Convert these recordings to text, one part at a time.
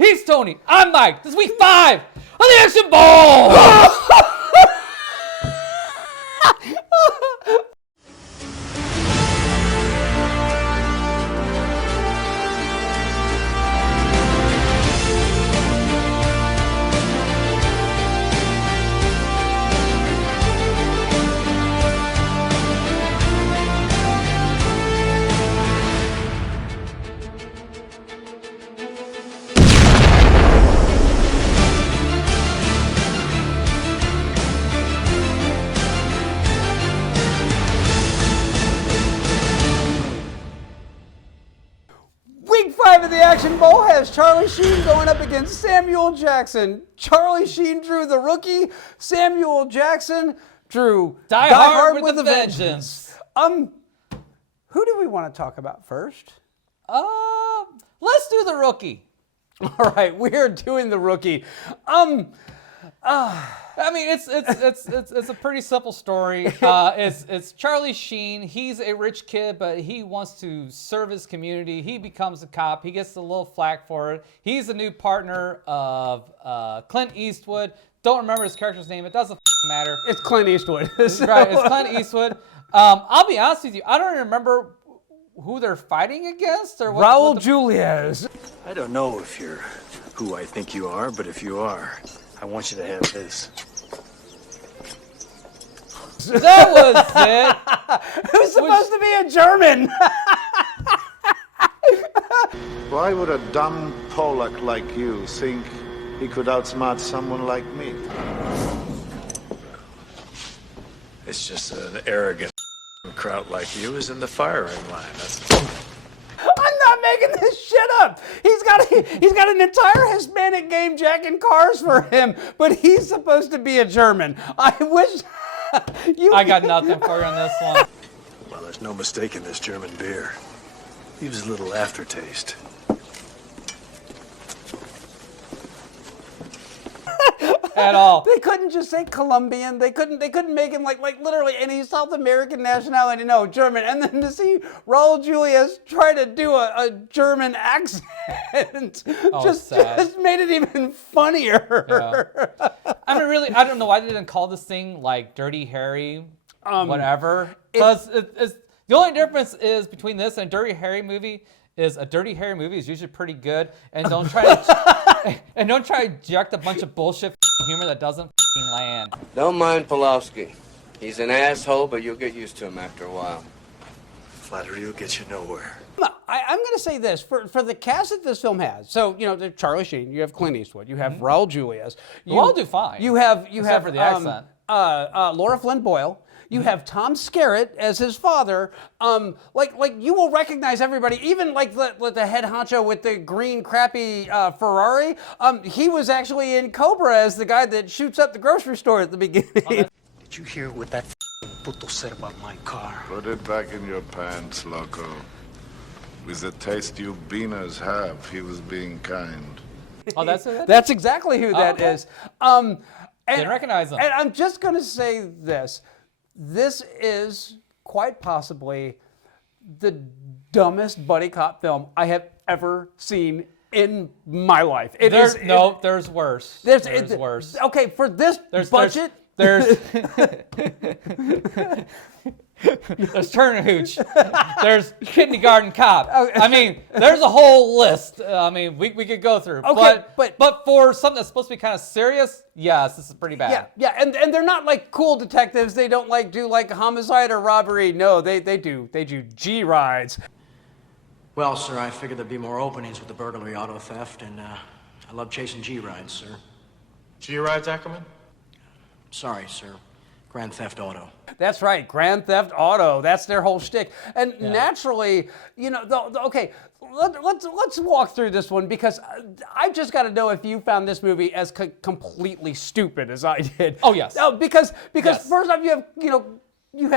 He's Tony. I'm Mike. This is week 5 of the Action Bowl. Week 5 of the Action Bowl has Charlie Sheen going up against Samuel Jackson. Charlie Sheen drew the rookie. Samuel Jackson drew Die Hard with a Vengeance. Who do we want to talk about first? Let's do the rookie. All right, we are doing the rookie. I mean, it's a pretty simple story. It's Charlie Sheen. He's a rich kid, but he wants to serve his community. He becomes a cop. He gets a little flack for it. He's a new partner of Clint Eastwood. Don't remember his character's name. It doesn't matter. It's Clint Eastwood. Right, it's Clint Eastwood. I'll be honest with you. I don't remember who they're fighting against or what. Raul Juliez. I don't know if you're who I think you are, but if you are, I want you to have this. That was it. Who's supposed to be a German? Why would a dumb Polak like you think he could outsmart someone like me? It's just an arrogant kraut like you is in the firing line. That's I'm not making this shit up. He's got an entire Hispanic game jacking cars for him, but he's supposed to be a German. I wish you. I got nothing for you on this one. Well, there's no mistaking this German beer. Leaves a little aftertaste. At all. They couldn't just say Colombian. They couldn't make him like literally any South American nationality. No, German. And then to see Raul Juliez try to do a German accent just made it even funnier. Yeah. I mean, really, I don't know why they didn't call this thing like Dirty Harry, whatever. Because it's the only difference is between this and a Dirty Harry movie is a Dirty Harry movie is usually pretty good, and don't try to inject a bunch of bullshit humor that doesn't land. Don't mind Pulowski. He's an asshole, but you'll get used to him after a while. Flattery will get you nowhere. I'm going to say this for the cast that this film has. So there's Charlie Sheen, you have Clint Eastwood, you have Raul Juliez. You all do fine. You have for the accent. Laura Flynn Boyle. You have Tom Skerritt as his father. Like you will recognize everybody, even like the head honcho with the green crappy Ferrari. He was actually in Cobra as the guy that shoots up the grocery store at the beginning. Did you hear what that puto said about my car? Put it back in your pants, loco. With the taste you beaners have, he was being kind. Oh, that's it? That's exactly who that is. Didn't recognize him. And I'm just going to say this. This is quite possibly the dumbest buddy cop film I have ever seen in my life. There's worse. There's worse. Okay, for this budget... There's Turner Hooch. There's Kindergarten Cop. I mean, there's a whole list. I mean, we could go through. Okay, but for something that's supposed to be kind of serious, yes, this is pretty bad. Yeah, and they're not like cool detectives. They don't do homicide or robbery. No, they do G rides. Well, sir, I figured there'd be more openings with the burglary, auto theft, and I love chasing G rides, sir. G rides, Ackerman? Sorry, sir. Grand Theft Auto. That's right, Grand Theft Auto. That's their whole shtick. And naturally, okay, let's walk through this one because I just got to know if you found this movie as completely stupid as I did. Oh yes. Because yes. First off, you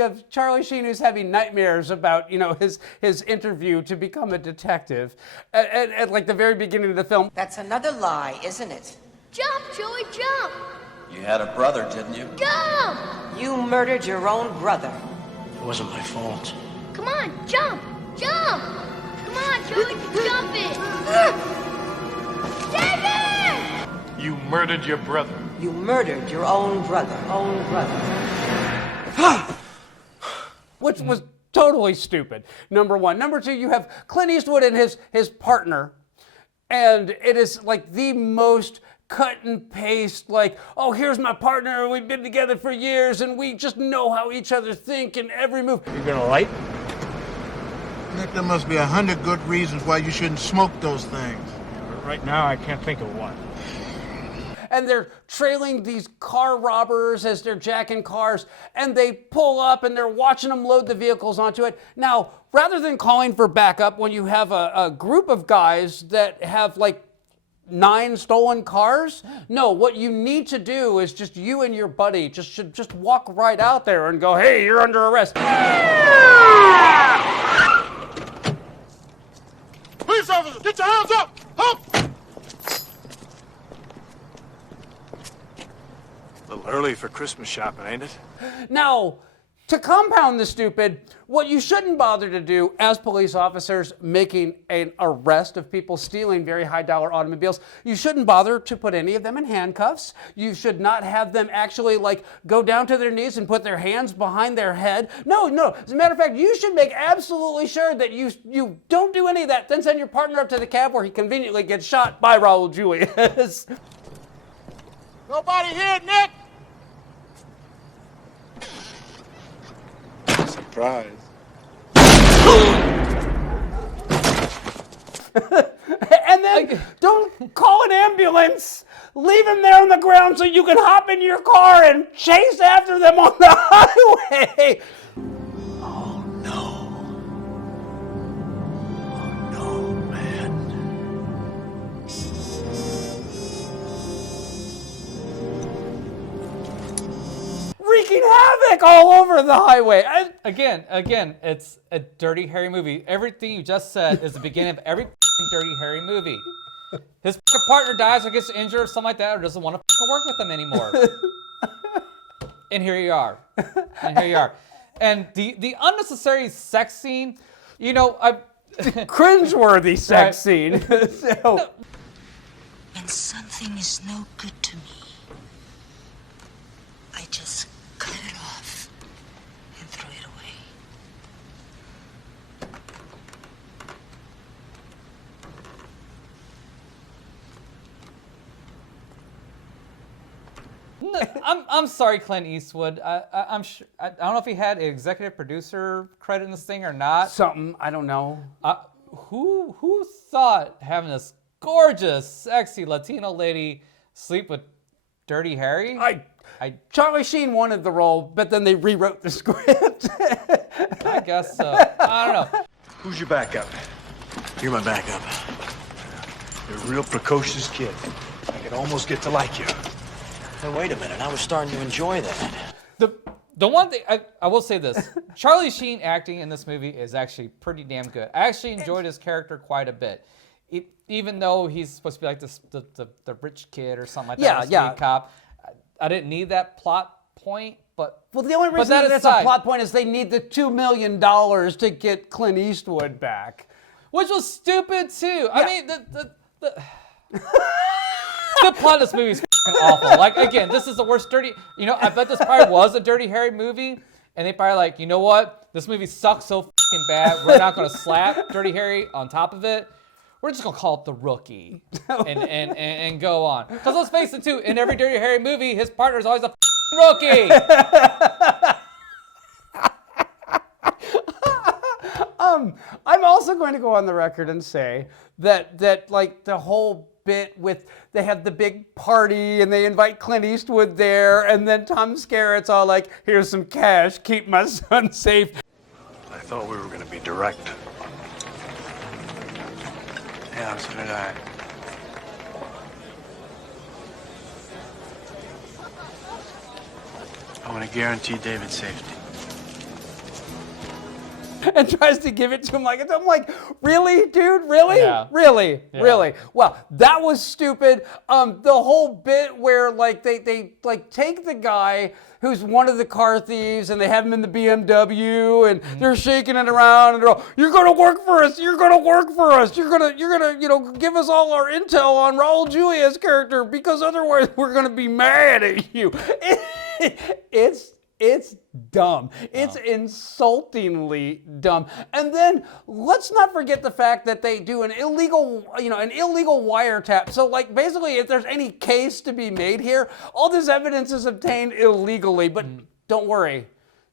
have Charlie Sheen who's having nightmares about his interview to become a detective at like the very beginning of the film. That's another lie, isn't it? Jump, Joey, jump! You had a brother, didn't you? Jump! You murdered your own brother. It wasn't my fault. Come on, jump! Jump! Come on, Joey, jump it! You murdered your brother. You murdered your own brother. Own brother. Which was totally stupid, number one. Number two, you have Clint Eastwood and his partner, and it is like the most cut and paste, like, oh, here's my partner, we've been together for years, and we just know how each other think in every move. You gonna light? Nick, there must be 100 good reasons why you shouldn't smoke those things. Right now, I can't think of one. And they're trailing these car robbers as they're jacking cars, and they pull up and they're watching them load the vehicles onto it. Now, rather than calling for backup when you have a group of guys that have like 9 stolen cars, no, what you need to do is just you and your buddy should just walk right out there and go, hey, you're under arrest. Police officer, get your hands up! Up! A little early for Christmas shopping, ain't it? Now, to compound the stupid, what you shouldn't bother to do as police officers making an arrest of people stealing very high dollar automobiles, you shouldn't bother to put any of them in handcuffs. You should not have them actually like go down to their knees and put their hands behind their head. No. As a matter of fact, you should make absolutely sure that you don't do any of that. Then send your partner up to the cab where he conveniently gets shot by Raul Julius. Nobody here, Nick! Surprise. And then don't call an ambulance. Leave him there on the ground so you can hop in your car and chase after them on the highway. Oh no, man. Wreaking havoc all over the highway. Again, it's a Dirty Harry movie. Everything you just said is the beginning of every Dirty Harry movie. His partner dies or gets injured or something like that, or doesn't want to work with him anymore. And here you are. And the unnecessary sex scene, you know, Cringeworthy sex scene. So. When something is no good to me, I just cut it off and throw it away. I'm sorry, Clint Eastwood. I'm sure, I don't know if he had an executive producer credit in this thing or not. Something, I don't know. Who thought having this gorgeous, sexy Latino lady sleep with Dirty Harry? Charlie Sheen wanted the role, but then they rewrote the script. I guess so. I don't know. Who's your backup? You're my backup. You're a real precocious kid. I could almost get to like you. Hey, wait a minute. I was starting to enjoy that. The one thing, I will say this. Charlie Sheen acting in this movie is actually pretty damn good. I actually enjoyed his character quite a bit. Even though he's supposed to be like the rich kid or something like that. Yeah. Cop. I didn't need that plot point, but... Well, the only reason that's a plot point is they need the $2 million to get Clint Eastwood back. Which was stupid, too. Yeah. I mean, the plot of this movie is awful. Like, again, this is the worst Dirty... You know, I bet this probably was a Dirty Harry movie, and they probably like, you know what? This movie sucks so fucking bad, we're not going to slap Dirty Harry on top of it. We're just going to call it The Rookie and go on. Because let's face it, too, in every Dirty Harry movie, his partner is always a rookie. I'm also going to go on the record and say that like the whole bit with they have the big party and they invite Clint Eastwood there and then Tom Skerritt's all like, here's some cash, keep my son safe. I thought we were going to be direct. Yeah, so did I. I want to guarantee David's safety. and tries to give it to him I'm like, really, dude? Really? Yeah. Really? Yeah. Really? Well, that was stupid. The whole bit where like they like take the guy who's one of the car thieves and they have him in the BMW and they're shaking it around and they're all, you're gonna work for us, you're gonna work for us, you're gonna give us all our intel on Raul Julia's character because otherwise we're gonna be mad at you. It's dumb. It's insultingly dumb. And then let's not forget the fact that they do an illegal wiretap. So like basically if there's any case to be made here, all this evidence is obtained illegally. But don't worry.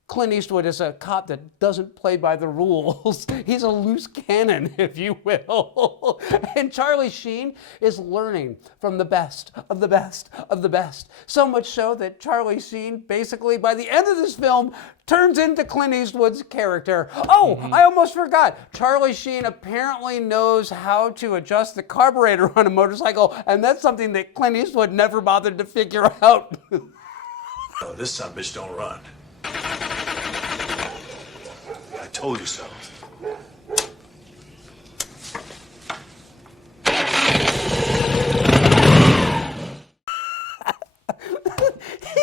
Clint Eastwood is a cop that doesn't play by the rules. He's a loose cannon, if you will. And Charlie Sheen is learning from the best of the best of the best. So much so that Charlie Sheen basically, by the end of this film, turns into Clint Eastwood's character. Oh, I almost forgot. Charlie Sheen apparently knows how to adjust the carburetor on a motorcycle, and that's something that Clint Eastwood never bothered to figure out. Oh, this son of a bitch don't run. I told you so.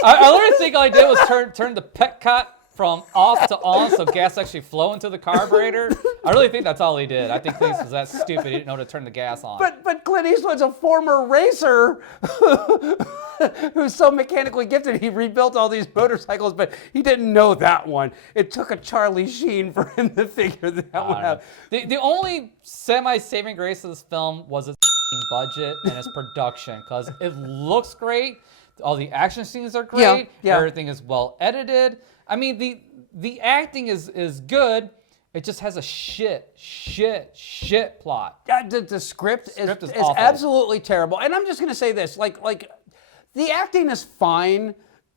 I literally think all I did was turn the petcock from off to on so gas actually flow into the carburetor. I really think that's all he did. I think Clint Eastwood was that stupid he didn't know to turn the gas on. But Clint Eastwood's a former racer who's so mechanically gifted he rebuilt all these motorcycles, but he didn't know that one. It took a Charlie Sheen for him to figure that one out. The only semi-saving grace of this film was its budget and its production, because it looks great. All the action scenes are great. Yeah. Everything is well edited. I mean, the acting is good. It just has a shit plot. The script is awful. absolutely terrible. And I'm just going to say this, like the acting is fine,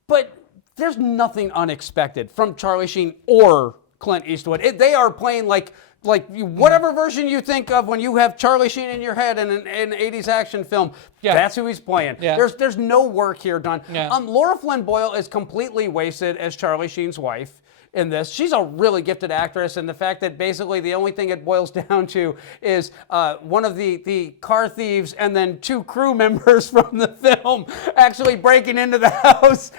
but there's nothing unexpected from Charlie Sheen or Clint Eastwood. They are playing like whatever version you think of when you have Charlie Sheen in your head in an 80s action film, that's who he's playing. Yeah. There's no work here done. Yeah. Laura Flynn Boyle is completely wasted as Charlie Sheen's wife in this. She's a really gifted actress, and the fact that basically the only thing it boils down to is one of the car thieves and then two crew members from the film actually breaking into the house.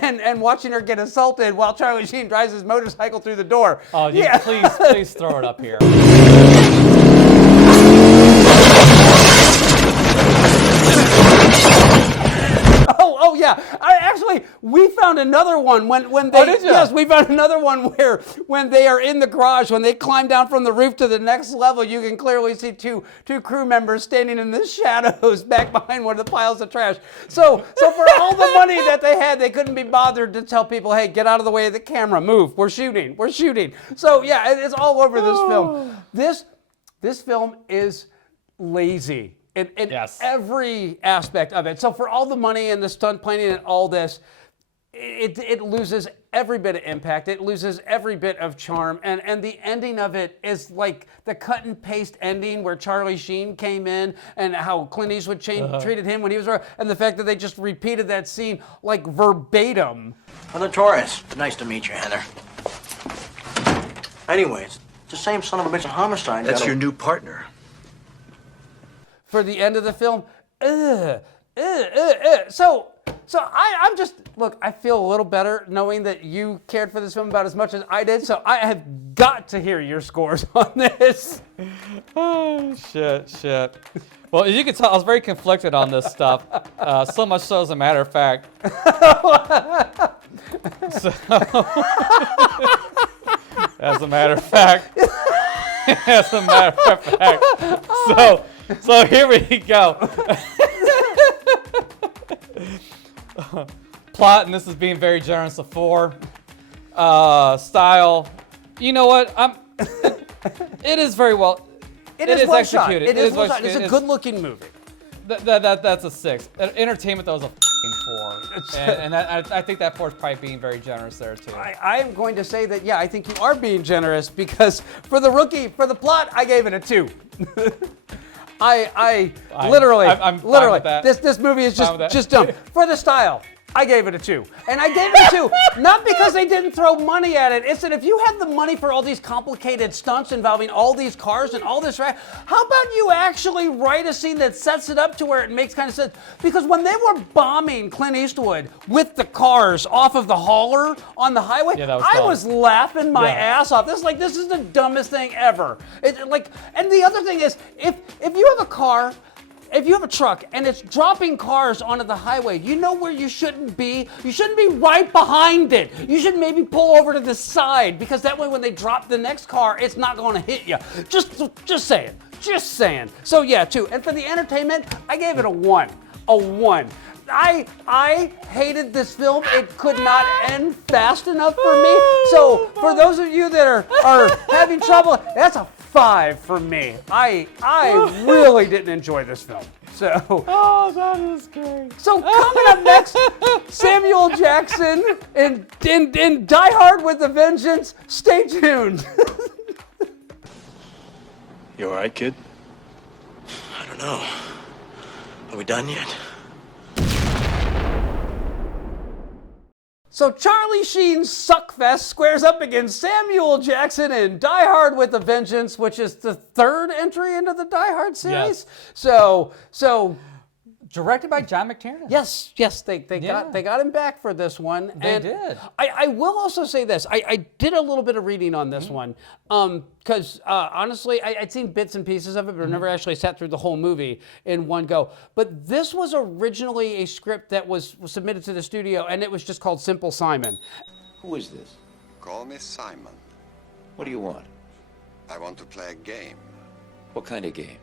And watching her get assaulted while Charlie Sheen drives his motorcycle through the door. Oh, yeah. Please throw it up here. Oh yeah. We found another one when they. Oh, did you? Yes, we found another one where when they are in the garage, when they climb down from the roof to the next level, you can clearly see two crew members standing in the shadows back behind one of the piles of trash. So for all the money that they had, they couldn't be bothered to tell people, hey, get out of the way of the camera, move, we're shooting. So yeah, it's all over this film. This film is lazy. In every aspect of it. So for all the money and the stunt planning and all this, it loses every bit of impact. It loses every bit of charm. And the ending of it is like the cut and paste ending where Charlie Sheen came in and how Clint Eastwood treated him when he was around. And the fact that they just repeated that scene like verbatim. Heather Torres. Nice to meet you, Heather. Anyways, it's the same son of a bitch of homicide. That's your new partner. For the end of the film, So I'm just, look, I feel a little better knowing that you cared for this film about as much as I did, so I have got to hear your scores on this. Oh, shit. Well, as you can tell, I was very conflicted on this stuff. So much so, as a matter of fact. As a matter of fact. So here we go. Plot, and this is being very generous, a 4. Style, you know what? It is very well. It is well shot. executed. It is well shot. It's a good-looking movie. That's a 6. Entertainment, that was a 4. And I think that 4 is probably being very generous there too. I am going to say that, yeah, I think you are being generous because for the plot, I gave it a 2. I literally, I'm fine literally, with that. this movie is Fine with that. just dumb. For the style, I gave it a 2. And I gave it a 2, not because they didn't throw money at it. It's that if you have the money for all these complicated stunts involving all these cars and all this, how about you actually write a scene that sets it up to where it makes kind of sense? Because when they were bombing Clint Eastwood with the cars off of the hauler on the highway, Yeah, that was I dumb. was laughing my Yeah. ass off. This is the dumbest thing ever. And the other thing is, if you have a car, if you have a truck and it's dropping cars onto the highway, you know where you shouldn't be? You shouldn't be right behind it. You should maybe pull over to the side, because that way when they drop the next car, it's not going to hit you. Just saying. Just saying. So yeah, 2. And for the entertainment, I gave it a 1. A 1. I hated this film. It could not end fast enough for me. So for those of you that are having trouble, that's a 5 for me. I really didn't enjoy this film. So Oh, that is great. so coming up next, Samuel Jackson in Die Hard with a Vengeance. Stay tuned. You all right, kid? I don't know. Are we done yet? So Charlie Sheen's Suckfest squares up against Samuel Jackson in Die Hard with a Vengeance, which is the 3rd entry into the Die Hard series. Yes. So Directed by John McTiernan. yes, they got him back for this one. They And did. I will also say this. I did a little bit of reading on this one because honestly, I'd seen bits and pieces of it, but I never actually sat through the whole movie in one go. But this was originally a script that was submitted to the studio, and it was just called Simple Simon. Who is this? Call me Simon. What do you want? I want to play a game. What kind of game?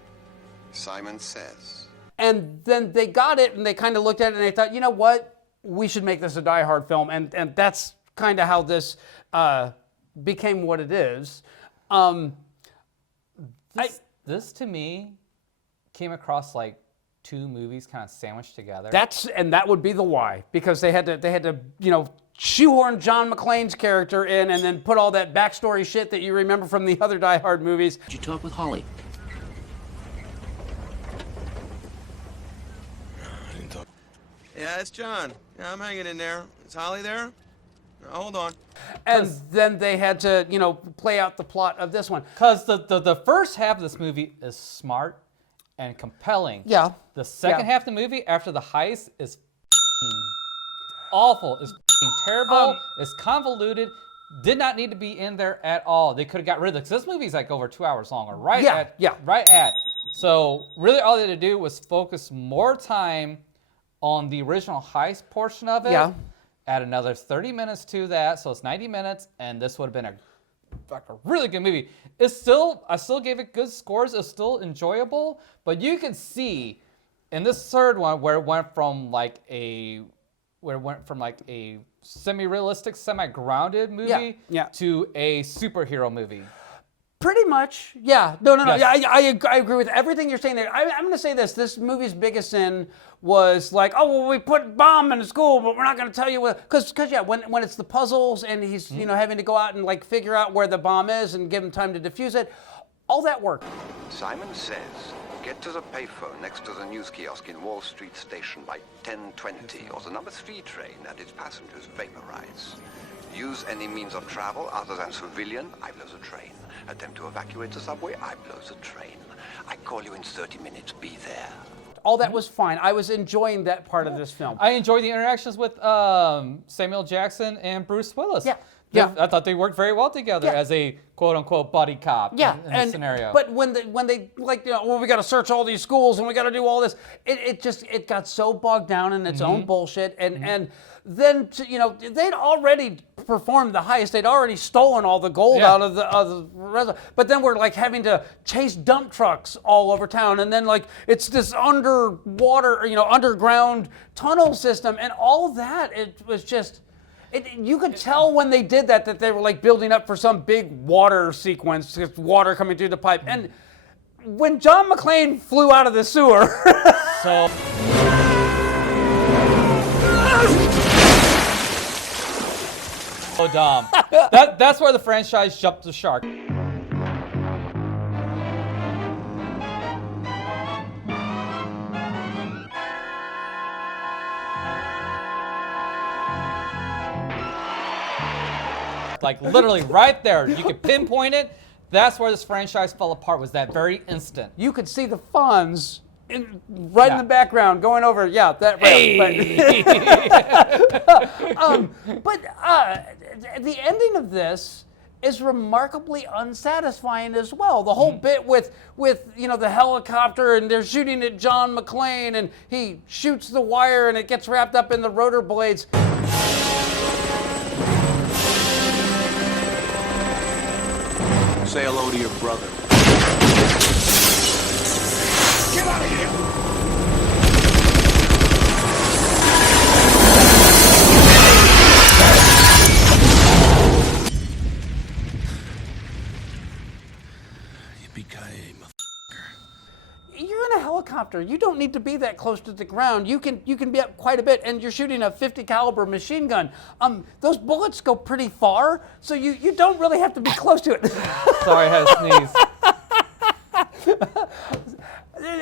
Simon Says. And then they got it, and they kind of looked at it, and they thought, you know what? We should make this a Die Hard film, and that's kind of how this became what it is. This to me came across like 2 movies kind of sandwiched together. That would be the why, because they had to shoehorn John McClane's character in, and then put all that backstory shit that you remember from the other Die Hard movies. Did you talk with Holly? Yeah, it's John. Yeah, I'm hanging in there. Is Holly there? Hold on. And then they had to, play out the plot of this one. Because the first half of this movie is smart and compelling. Yeah. The second half of the movie, after the heist, is awful. Is terrible. Is convoluted. Did not need to be in there at all. They could have got rid of it. Because this movie's like over 2 hours long. Or right at. So really all they had to do was focus more time on the original heist portion of it. Yeah. Add another 30 minutes to that, so it's 90 minutes, and this would have been a really good movie. I still gave it good scores. It's still enjoyable, but you can see in this third one where it went from like a semi-realistic, semi-grounded movie to a superhero movie. Pretty much, yeah. No. Yes. Yeah, I agree with everything you're saying there. I'm going to say this. This movie's biggest sin was like, oh, well, we put bomb in the school, but we're not going to tell you what. Because when it's the puzzles and he's having to go out and like figure out where the bomb is and give him time to defuse it, all that work. Simon Says. Get to the payphone next to the news kiosk in Wall Street Station by 10:20, or the number 3 train and its passengers vaporize. Use any means of travel other than civilian, I blow the train. Attempt to evacuate the subway, I blow the train. I call you in 30 minutes, be there. All that was fine. I was enjoying that part of this film. I enjoyed the interactions with Samuel Jackson and Bruce Willis. Yeah. I thought they worked very well together as a quote-unquote buddy cop in this scenario. But when they like, well, we got to search all these schools and we got to do all this, it got so bogged down in its own bullshit. And then, they'd already performed the heist. They'd already stolen all the gold out of the reservoir. But then we're like having to chase dump trucks all over town. And then like it's this underwater, underground tunnel system. And all that, it was just... you could tell when they did that they were like building up for some big water sequence, just water coming through the pipe. And when John McClane flew out of the sewer, so dumb. That's where the franchise jumped the shark. Like literally right there. You could pinpoint it. That's where this franchise fell apart, was that very instant. You could see the Fonz right in the background going over. Yeah, that. Hey! But the ending of this is remarkably unsatisfying as well. The whole bit with the helicopter, and they're shooting at John McClane, and he shoots the wire and it gets wrapped up in the rotor blades. Say hello to your brother. Get out of here! You're in a helicopter. You don't need to be that close to the ground. You can be up quite a bit, and you're shooting a 50 caliber machine gun. Those bullets go pretty far, so you don't really have to be close to it. Sorry, I had to sneeze.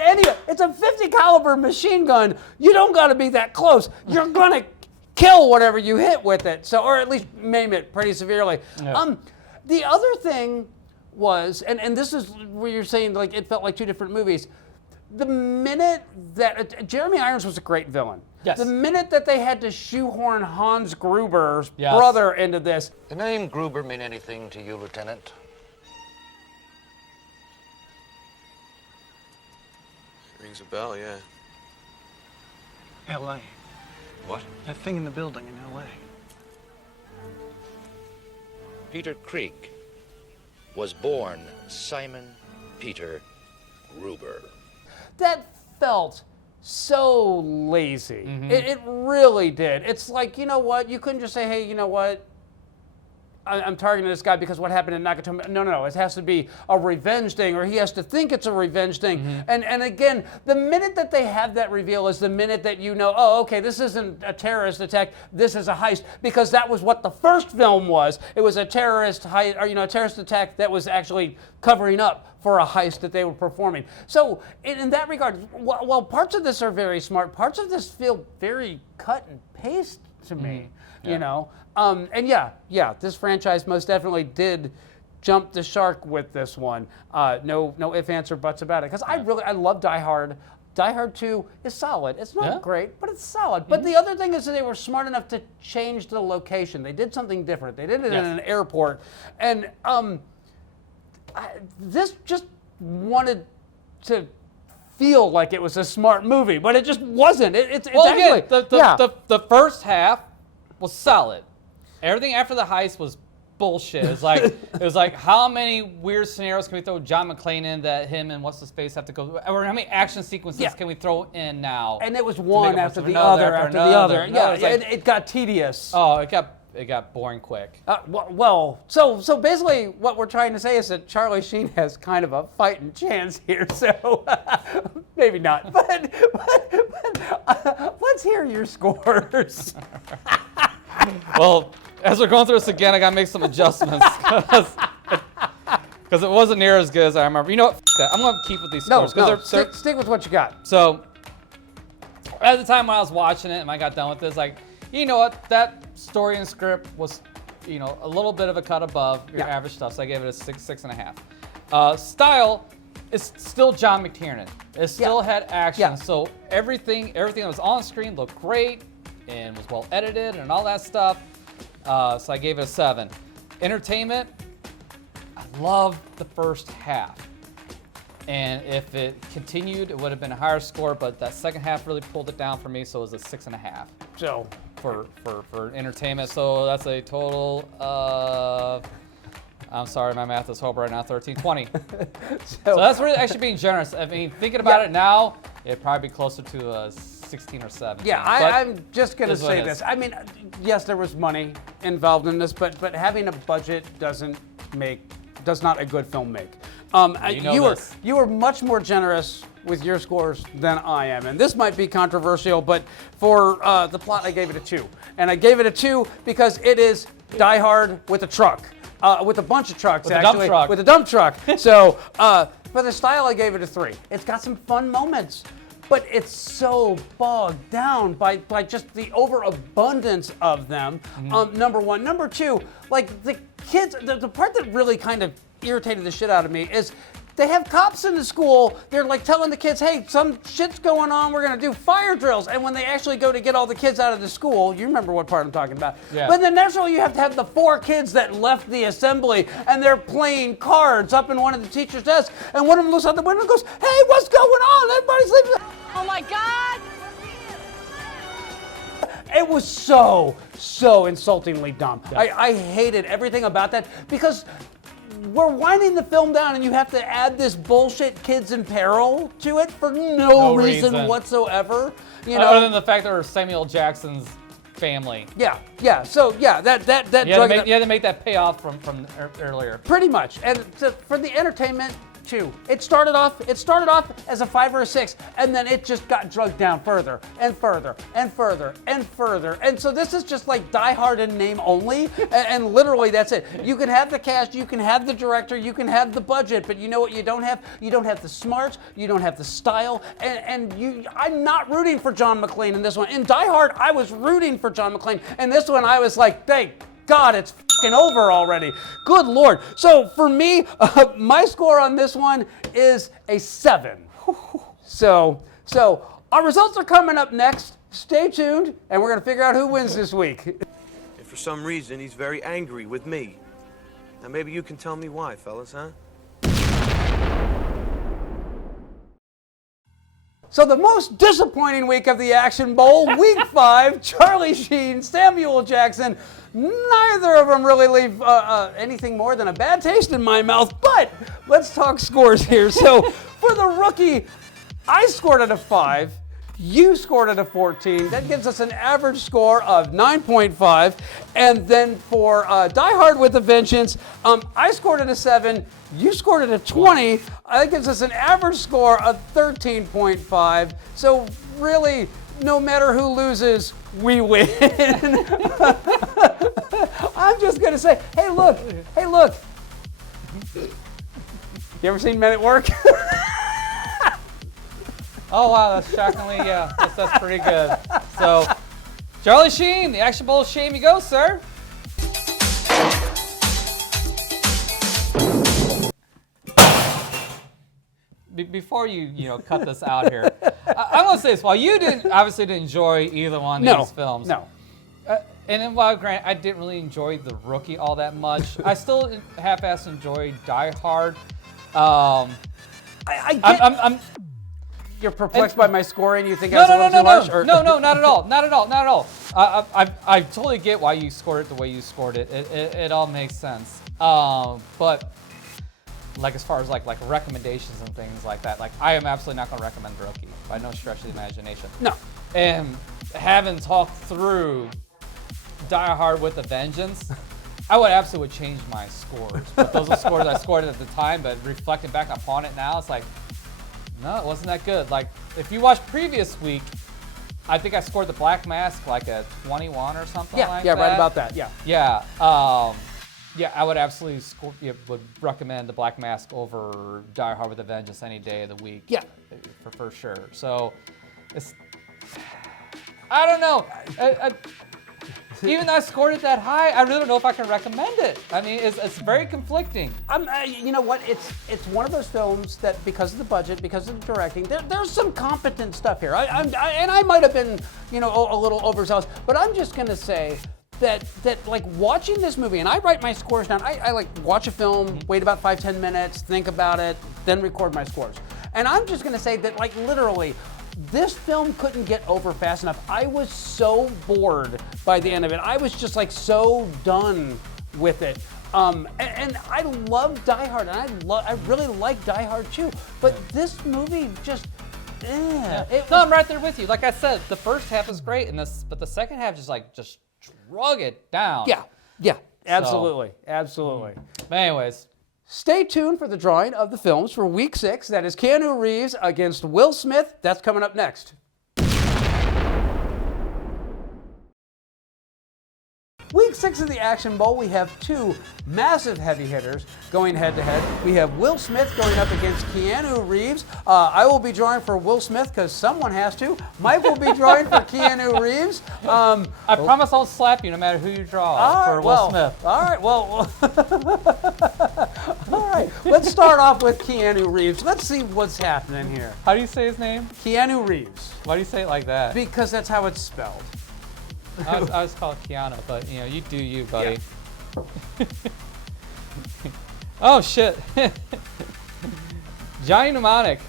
Anyway, it's a 50 caliber machine gun. You don't got to be that close. You're gonna kill whatever you hit with it. So, or at least maim it pretty severely. Yeah. The other thing was, and this is where you're saying like it felt like two different movies. The minute that Jeremy Irons was a great villain. Yes. The minute that they had to shoehorn Hans Gruber's brother into this. The name Gruber mean anything to you, Lieutenant? Rings a bell, yeah. L.A. What? That thing in the building in L.A. Peter Creek was born Simon Peter Gruber. That felt so lazy. It really did. It's like, you know what? You couldn't just say, hey, you know what? I'm targeting this guy because what happened in Nakatomi. No. It has to be a revenge thing, or he has to think it's a revenge thing. And again, the minute that they have that reveal is the minute that you know, oh, okay, this isn't a terrorist attack. This is a heist, because that was what the first film was. It was a terrorist heist, or a terrorist attack that was actually covering up for a heist that they were performing. So in that regard, while parts of this are very smart, parts of this feel very cut and paste to me. You know. And this franchise most definitely did jump the shark with this one. No ifs, ands, or buts about it. Because I love Die Hard. Die Hard 2 is solid. It's not great, but it's solid. But the other thing is that they were smart enough to change the location. They did something different. They did it in an airport. And this just wanted to feel like it was a smart movie, but it just wasn't. It's actually, the first half was solid. Everything after the heist was bullshit. It was like how many weird scenarios can we throw John McClane in that him and what's his face have to go, or how many action sequences can we throw in now? And it was one after the other after the other. Yeah, it got tedious. Oh, it got boring quick. So basically what we're trying to say is that Charlie Sheen has kind of a fighting chance here. So maybe not, but let's hear your scores. Well, as we're going through this again, I gotta make some adjustments because it wasn't near as good as I remember. You know what? F that. I'm gonna keep with these scores. Stick with what you got. So, at the time when I was watching it and I got done with this, like, you know what? That story and script was, a little bit of a cut above your average stuff. So I gave it a 6.5. Style is still John McTiernan. It still had action. Yeah. So everything that was on screen looked great and was well edited and all that stuff. So I gave it a 7. Entertainment, I loved the first half. And if it continued, it would have been a higher score, but that second half really pulled it down for me, so it was a 6.5. So for entertainment. So that's a total of, I'm sorry, my math is horrible right now, 13, 20. So that's really actually being generous. I mean, thinking about it now, it'd probably be closer to a 16 or 17. Yeah, I'm just going to say this. I mean, yes, there was money involved in this, but having a budget does not a good film make. You were much more generous with your scores than I am, and this might be controversial, but for the plot, I gave it a 2, and I gave it a 2 because it is Die Hard with a truck, with a bunch of trucks, with a dump truck. So for the style, I gave it a 3. It's got some fun moments. but it's so bogged down by just the overabundance of them. Number one. Number two, like the kids, the part that really kind of irritated the shit out of me is they have cops in the school. They're like telling the kids, hey, some shit's going on. We're going to do fire drills. And when they actually go to get all the kids out of the school, you remember what part I'm talking about. Yeah. But then naturally you have to have the 4 kids that left the assembly and they're playing cards up in one of the teacher's desks. And one of them looks out the window and goes, hey, what's going on? Everybody's leaving. Oh my God! It was so insultingly dumb. I hated everything about that because we're winding the film down and you have to add this bullshit kids in peril to it for no reason whatsoever. You know, other than the fact that we're Samuel Jackson's family. Yeah. So yeah, that You had to make that payoff from earlier. pretty much. And for the entertainment too, it started off as a 5 or a 6, and then it just got drugged down further and further and further and further. And so this is just like Die Hard in name only, and literally that's it. You can have the cast, you can have the director, you can have the budget, but you know what you don't have? You don't have the smarts, you don't have the style, and I'm not rooting for John McClane in this one. In Die Hard, I was rooting for John McClane. In this one, I was like, thank God, it's fucking over already. Good Lord. So for me, my score on this one is a 7. So our results are coming up next. Stay tuned, and we're going to figure out who wins this week. And for some reason, he's very angry with me. Now, maybe you can tell me why, fellas, huh? So the most disappointing week of the Action Bowl, week 5, Charlie Sheen, Samuel Jackson. Neither of them really leave anything more than a bad taste in my mouth, but let's talk scores here. So for the rookie, I scored at a 5. You scored at a 14. That gives us an average score of 9.5. And then for Die Hard with a Vengeance, I scored at a 7. You scored at a 20. That gives us an average score of 13.5. So really, no matter who loses, we win. I'm just going to say, hey, look. You ever seen Men at Work? Oh wow, that's shockingly, yeah, that's pretty good. So, Charlie Sheen, the Action Bowl shame you go, sir. Before you cut this out here, I'm gonna say this: while you obviously didn't enjoy either one of these films, no. And then while granted, I didn't really enjoy The Rookie all that much. I still half-assed enjoyed Die Hard. You're perplexed by my scoring? You think I was a little too harsh? No, not at all. Not at all. I totally get why you scored it the way you scored it. It all makes sense. But like as far as like recommendations and things like that, like I am absolutely not going to recommend The Rookie by no stretch of the imagination. No. And having talked through Die Hard with a Vengeance, I would absolutely change my scores. But those are scores I scored at the time, but reflecting back upon it now, it's like, no, it wasn't that good. Like, if you watched previous week, I think I scored The Black Mask like a 21 or something like that. Yeah, right about that, yeah. Yeah, I would absolutely would recommend The Black Mask over Die Hard with a Vengeance any day of the week. Yeah. For sure. So, it's, I don't know. Even though I scored it that high, I really don't know if I can recommend it. I mean, it's very conflicting. You know what? It's one of those films that because of the budget, because of the directing, there's some competent stuff here. And I might have been, a little overzealous, but I'm just gonna say that like watching this movie, and I write my scores down. I like watch a film, wait about 5-10 minutes, think about it, then record my scores. And I'm just gonna say that like literally, this film couldn't get over fast enough. I was so bored by the end of it. I was just like so done with it. And I love Die Hard, and I really like Die Hard too. But this movie just, I'm right there with you. Like I said, the first half is great, but the second half just drug it down. Yeah, absolutely. But anyways. Stay tuned for the drawing of the films for Week 6. That is Keanu Reeves against Will Smith. That's coming up next. Week week 6 of the Action Bowl, we have two massive heavy hitters going head-to-head. We have Will Smith going up against Keanu Reeves. I will be drawing for Will Smith because someone has to. Mike will be drawing for Keanu Reeves. I promise I'll slap you no matter who you draw for Will Smith. All right, well, all right. Let's start off with Keanu Reeves. Let's see what's happening here. How do you say his name? Keanu Reeves. Why do you say it like that? Because that's how it's spelled. I was called Keanu, but you do you, buddy. Yeah. Oh shit. Johnny Mnemonic.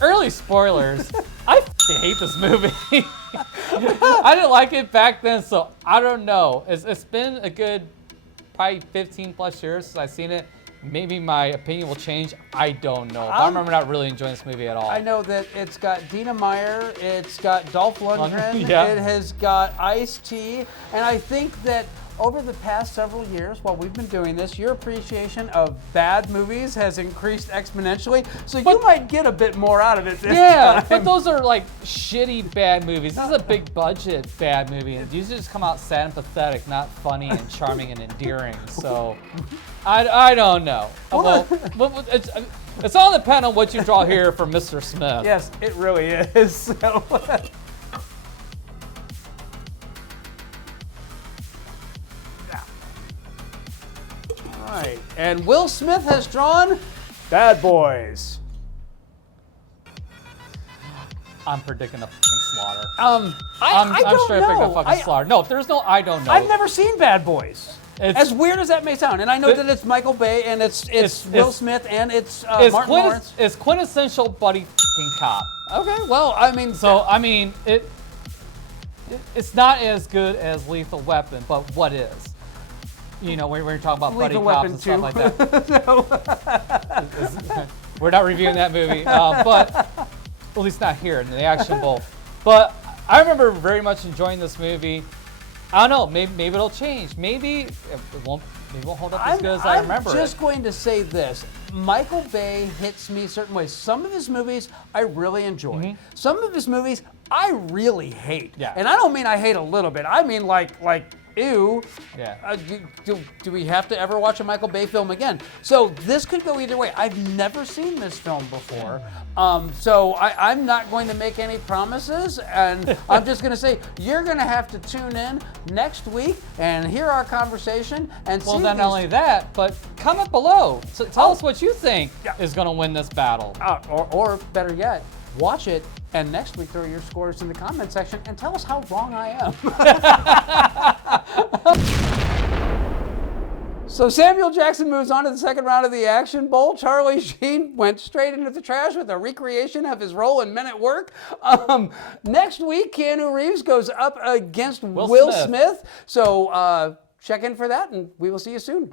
Early spoilers. I hate this movie. I didn't like it back then, so I don't know. It's been a good probably 15 plus years since I've seen it. Maybe my opinion will change. I don't know. But I remember not really enjoying this movie at all. I know that it's got Dina Meyer, it's got Dolph Lundgren, yeah. It has got Ice-T, and I think that over the past several years, while we've been doing this, your appreciation of bad movies has increased exponentially, so you might get a bit more out of it this time. But those are like shitty bad movies. This is a big budget bad movie, and these just come out sad and pathetic, not funny and charming and endearing. So, I don't know. Well, it's all depend on what you draw here for Mr. Smith. Yes, it really is. So. All right, and Will Smith has drawn Bad Boys. I'm predicting a fucking slaughter. I I'm don't straight know. predicting a fucking slaughter. No, there's no I don't know. I've never seen Bad Boys. As weird as that may sound, and I know that it's Michael Bay and it's Will Smith and it's Martin Lawrence. It's quintessential buddy fucking cop. Okay, well, I mean, it's not as good as Lethal Weapon, but what is? You know, when we're talking about Lethal buddy cops and stuff like that. We're not reviewing that movie, but at least not here in the Action Bowl. But I remember very much enjoying this movie. I don't know. Maybe it'll change. Maybe it won't hold up as good as I remember. I'm just going to say this. Michael Bay hits me certain ways. Some of his movies I really enjoy. Mm-hmm. Some of his movies I really hate. Yeah. And I don't mean I hate a little bit. I mean like ew. Yeah. Do we have to ever watch a Michael Bay film again? So this could go either way. I've never seen this film before. So I'm not going to make any promises, and I'm just going to say you're going to have to tune in next week and hear our conversation and see. Well, not only that, but comment below. So tell us what you think is going to win this battle. Or better yet, watch it, and next week throw your scores in the comment section and tell us how wrong I am. So Samuel Jackson moves on to the second round of the Action Bowl. Charlie Sheen went straight into the trash with a recreation of his role in Men at Work. Next week, Keanu Reeves goes up against Will Smith. So check in for that, and we will see you soon.